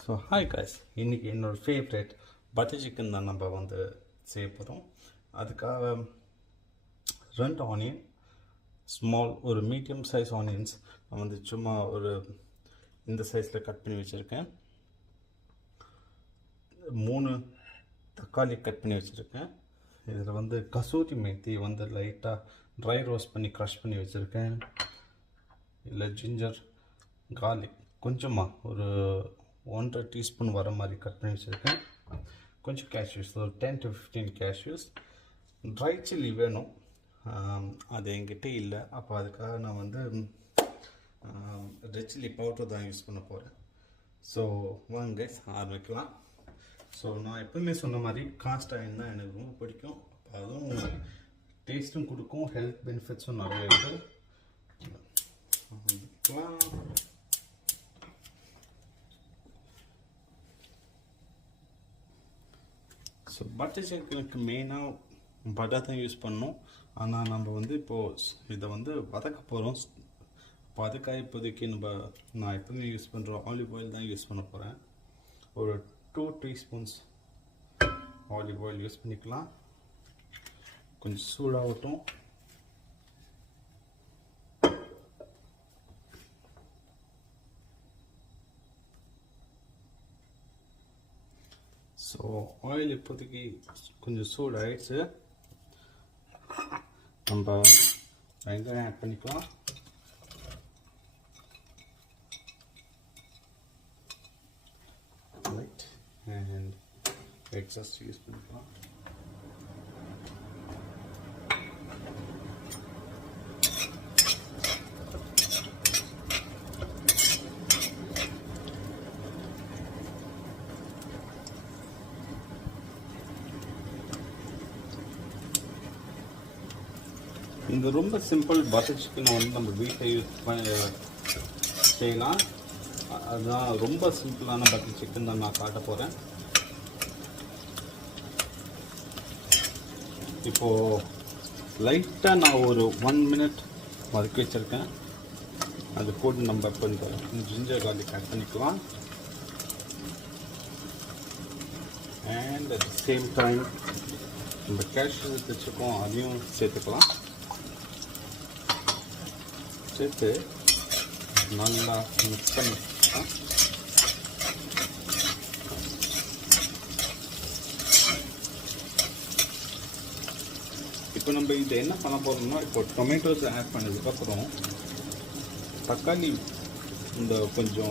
So hi guys, இன்றைக்கி என்னோடய favourite butter chicken தான் நம்ம செய்ய போகிறோம். அதுக்காக 2 ஆனியன், ஸ்மால் ஒரு மீடியம் சைஸ் ஆனியன்ஸ் நான் சும்மா ஒரு இந்த சைஸில் கட் பண்ணி வச்சுருக்கேன். 3 தக்காளி கட் பண்ணி வச்சுருக்கேன். இதில் கசூரி மேத்தி லைட்டாக ட்ரை ரோஸ்ட் பண்ணி க்ரஷ் பண்ணி வச்சுருக்கேன். இல்லை ஜிஞ்சர் கார்லிக் கொஞ்சமாக ஒரு 1.5 டீஸ்பூன் வர மாதிரி கட் பண்ணி வச்சுருக்கேன். கொஞ்சம் கேஷ்யூஸ், ஒரு 10 to 15 கேஷ்யூஸ். ட்ரை சில்லி வேணும், அது என்கிட்ட இல்லை. அப்போ அதுக்காக நான் ரெட் சில்லி பவுடர் தான் யூஸ் பண்ண போகிறேன். ஸோ வாங்க ஆரம்பிக்கலாம். ஸோ நான் எப்பவுமே சொன்ன மாதிரி காஸ்ட் ஆயில் தான் எனக்கு ரொம்ப பிடிக்கும். அதுவும் டேஸ்ட்டும் கொடுக்கும், ஹெல்த் பெனிஃபிட்ஸும் நிறைய இருக்குது. ஸோ பட்டர் சிக்கனுக்கு மெயினாக பட்டர் தான் யூஸ் பண்ணணும். ஆனால் நம்ம இப்போது இதை வதக்க போகிறோம். இப்போ அதுக்காக இப்போதைக்கு நான் எப்பவுமே யூஸ் பண்ணுறோம் ஆலிவ் ஆயில் தான் யூஸ் பண்ண போகிறேன். ஒரு 2 டீஸ்பூன்ஸ் ஆலிவ் ஆயில் யூஸ் பண்ணிக்கலாம். கொஞ்சம் சூடாகட்டும். ஸோ ஆயில் இப்போதைக்கு கொஞ்சம் சூடாகிடுச்சு. நம்ம வெங்காயம் ஆட் பண்ணிக்கலாம். ரைட், அண்ட் எக்ஸஸ் யூஸ் பண்ணிக்கலாம். இந்த ரொம்ப சிம்பிள் பட்டர் சிக்கன் நம்ம வீட்டில் யூஸ் செய்யலாம். அதுதான் ரொம்ப சிம்பிளான பட்டர் சிக்கன் தான் நான் காட்ட போகிறேன். இப்போது லைட்டாக நான் ஒரு 1 மினிட் வதக்கி வச்சுருக்கேன். அது கூட நம்ம இப்போ இந்த ஜிஞ்சர் கார்லிக் ஆட் பண்ணிக்கலாம். And at the same time இந்த கேஷ்யூ வச்சுருக்கோம், அதையும் சேர்த்துக்கலாம். சேர்த்து நல்லா மிக்ஸ் பண்ணிக்கலாம். இப்போ நம்ம இதை என்ன பண்ண போகிறோம்னா, இப்போ டொமேட்டோஸ் ஆட் பண்ணதுக்கப்புறம் தக்காளி கொஞ்சம்